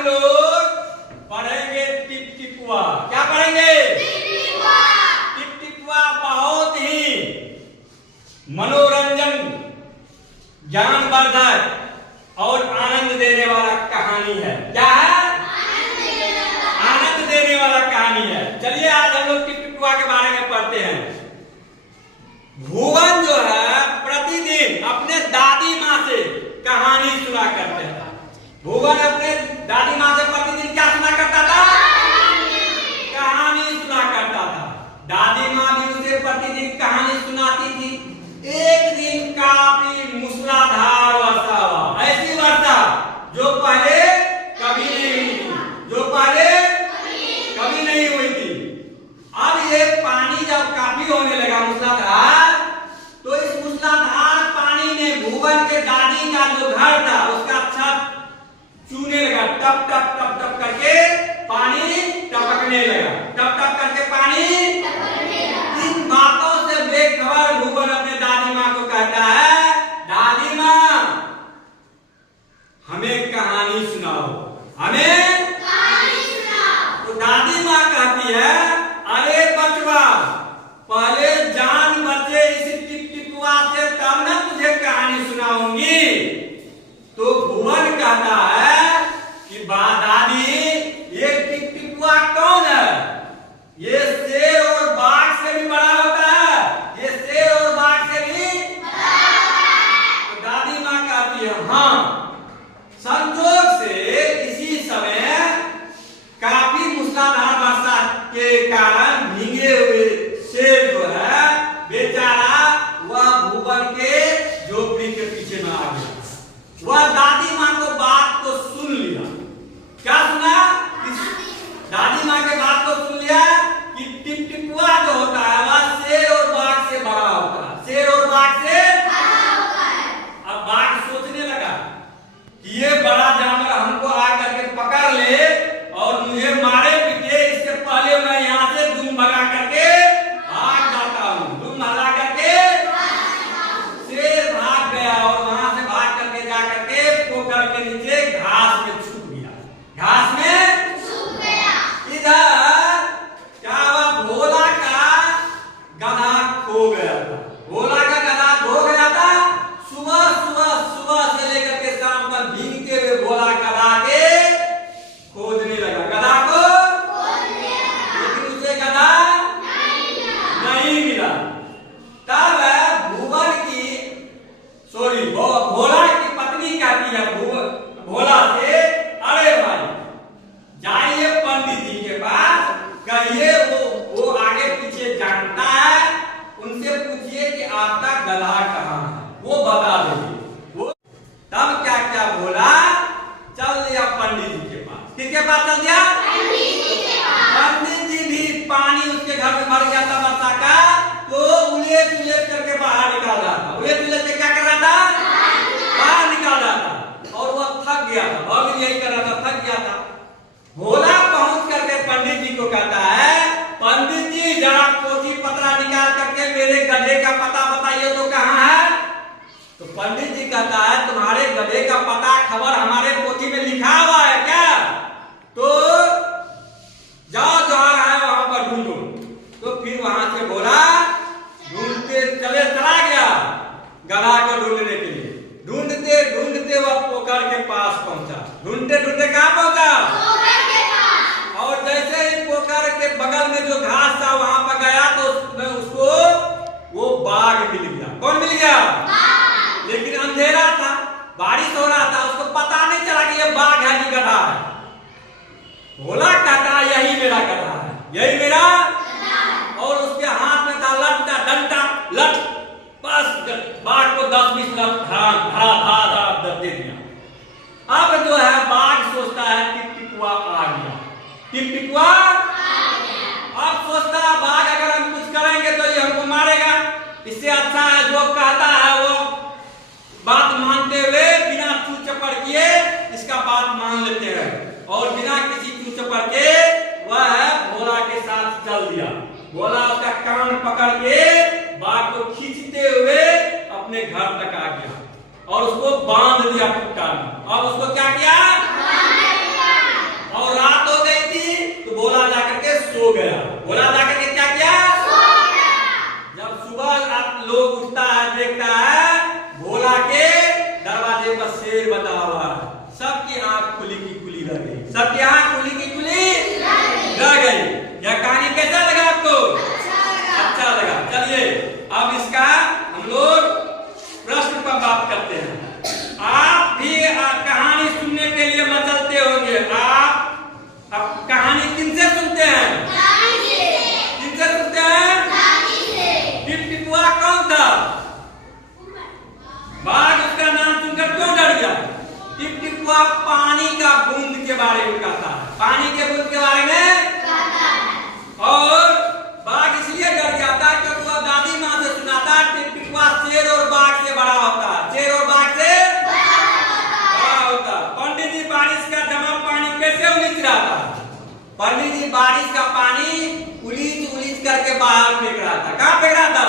हम लोग पढ़ेंगे टिपटिपुआ। क्या पढ़ेंगे? टिपटिपुआ बहुत ही मनोरंजन, ज्ञानवर्धक और आनंद देने वाला कहानी है। क्या है? आनंद देने वाला कहानी है। चलिए आज हम लोग टिपटिपुआ के बारे में पढ़ते हैं। भुवन जो है प्रतिदिन अपने दादी माँ से कहानी सुना करते हैं। भुवन अपने दादी माँ से प्रतिदिन क्या सुना करता था? कहानी सुना करता था। दादी माँ भी उसे प्रतिदिन कहानी सुनाती थी। एक दिन काफी मूसलाधार वर्षा हुआ, ऐसी वर्षा जो पहले कभी नहीं हुई थी, जो पहले कभी नहीं हुई थी। अब ये पानी जब काफी होने लगा मूसलाधार, तो इस मूसलाधार पानी ने भुवन के दादी का जो घर था उसका छत चूने लगा। टप टप टप टप करके पानी टपकने लगा। टप टप करके पानी टपकने लगा। इन बातों से बेखबर भुवन अपने दादी माँ को कहता है, दादी माँ हमें कहानी सुनाओ, हमें कहानी सुनाओ। तो दादी माँ कहती है, अरे बचवा पहले जान बचे इस टिपटिपुआ से तब ना तुझे कहानी सुनाऊंगी। तो भुवन कहता है कि दादी ये टिपटिपुआ कौन है? ये शेर और बाघ से भी बड़ा होता है, ये शेर और बाघ से भी बड़ा होता है। तो दादी माँ कहती है, हाँ संजोग से इसी समय काफी मूसलाधार वर्षा के कारण भीगे हुए शेर जो है बेचारा वह भुवन के झोपड़ी के पीछे में आ गया। वह दादी माँ को बात को सुन लिया। क्या सुना? दादी माँ के बात को सुन लिया कि टिपटिपुआ जो होता है वह शेर और बाघ से बड़ा होता है, शेर और बाघ से बड़ा होता है। अब बाघ सोचने लगा कि ये बड़ा जानवर हमको आकर के पकड़ ले और मुझे मारे पीटे, इससे पहले मैं यहाँ से दुम भगा करके भाग जाता हूँ। दुम भगा करके शेर भाग गया और वहां से भाग करके जा करके पोखर के नीचे घास में छुप गया। घास में छुप गया। इधर क्या हुआ? भोला का गधा खो गया था। भोला का गधा खो गया था। सुबह सुबह सुबह से लेकर के शाम तक भीगते हुए भोला गधा के खोजने लगा, गधा को खोजने लगा, लेकिन उसे गधा नहीं मिला। तब भुवन की भोला की पत्नी कहती है भोला से, अरे भाई जाइए पंडित जी के पास, कहिए वो आगे पीछे जानता है, उनसे पूछिए कि आपका गधा कहाँ है, वो बता देंगे। वो तब क्या क्या बोला, चल दिया पंडित जी के पास। किसके पास चल दिया? पंडित जी के पास। पंडित जी भी पानी उसके घर में भर गया था वर्षा का, तो उलेट उलेट करके बाहर निकाल रहा था। उलेट उलेट के क्या कर रहा था? बाहर निकाल रहा था। और वह थक गया था, और भी यही कर रहा था, थक गया था। भोला पहुंच करके पंडित जी को कहता है, पंडित जी जरा पोथी पत्रा निकाल करके मेरे गधे का पता बताइए तो कहाँ है? तो पंडित जी कहता है, तुम्हारे गधे का पता खबर हमारे पोथी में लिखा हुआ है क्या? तो जाओ जहाँ है वहां पर ढूंढो। तो फिर वहां से बोला ढूंढते चला गया गधा को ढूंढने के लिए। ढूंढते ढूंढते वह पोखर के पास पहुंचा। ढूंढते ढूंढते कहाँ पहुंचा? पोखर के पास। और जैसे ही पोखर के बगल में जो घास था वहां पर गया तो उसको वो बाघ मिल गया। कौन मिल गया? लेकिन अंधेरा था, बारिश हो रहा था, उसको पता नहीं चला कि ये बाघ है कि गधा है। भोला कहता यही मेरा गधा है, यही मेरा, और उसके हाथ में था लट्टा डंडा लट, बस बाघ को 10-20 लट धरा दे दिया। अब जो है बाघ सोचता है टिपटिपुआ आ गया, टिपटिपुआ अब सोचता है बाघ अगर हम कुछ करेंगे तो ये हमको मारेगा, इससे अच्छा है जो कहता है वो बात मानते हुए बिना चू चपड़ किए इसका बात मान लेते हैं। और बिना किसी चू चपड़ के वह भोला के साथ चल दिया। भोला उसका कान पकड़ के बाघ को खींचते हुए अपने घर तक आ गया और उसको बांध दिया टुकड़ा में। और उसको क्या किया? रह गई। सबके यहाँ कुली की कुली रह गई। यह कहानी कैसा लगा आपको? अच्छा लगा। चलिए अब इसका हम लोग प्रश्न पर बात करते हैं। आप भी कहानी सुनने के लिए मचलते होंगे। आप अब कहानी किनसे सुनते हैं? किनसे सुनते हैं? टिप टिपुआ कौन था? बाघ उसका नाम सुनकर क्यों डर गया? टिप टिपुआ पानी का बूंद के बारे में कहता है। पानी के बूंद के बारे में और बाघ इसलिए डर गया था क्योंकि वह दादी माँ से सुना था टिप टिपुआ शेर और बाघ से बड़ा होता है। शेर और बाघ से बड़ा होता। पंडित जी बारिश का जमा पानी कैसे उलीच रहा था? पंडित जी बारिश का पानी उलीच उलीच करके बाहर फेंक रहा था। कहाँ फेंक रहा था?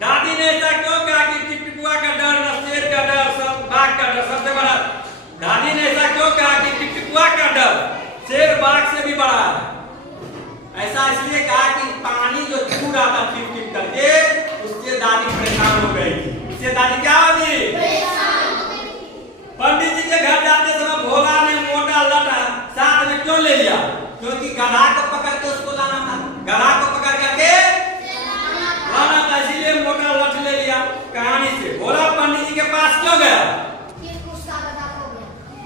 दादी ने ऐसा क्यों कहा कि टिप टिपुआ का डर न शेर का डर सब बाघ का डर सबसे बड़ा? दादी ने ऐसा क्यों कहा कि टिप टिपुआ का डर शेर बाघ से भी बड़ा है? ऐसा इसलिए कहा कि पानी जो छू रहा था टिप टिप करके उससे दादी परेशान हो गई थी। उससे दादी क्या होगी? पंडित जी के घर जाते समय भोला ने मोटा लटा साथ में क्यों ले लिया? क्योंकि गधा को पकड़ के उसको लाना था। गधा को पकड़ करके लाना था, इसीलिए मोटा लठ ले लिया। कहानी से भोला पंडित जी के पास क्यों गया?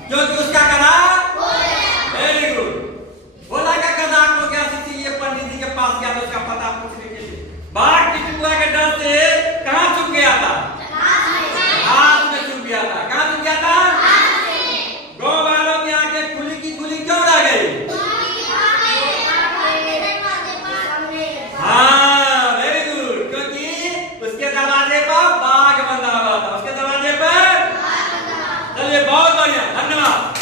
क्योंकि उसका गधा वेरी गुड। भोला का गधा हो गया, इसीलिए पंडित जी के पास गया तो उसका पता पूछने के लिए। बाघ टिप टिपुआ के डर से कहाँ छुप गया था? हाथ में छुप गया था। कहाँ छुप गया था? गौ बालों की आंखें खुली की खुली क्यों रह गई? हाँ वेरी गुड, क्योंकि उसके दरवाजे पर बाघ बंधा हुआ था। उसके दरवाजे पर। चलिए बहुत बढ़िया, धन्यवाद।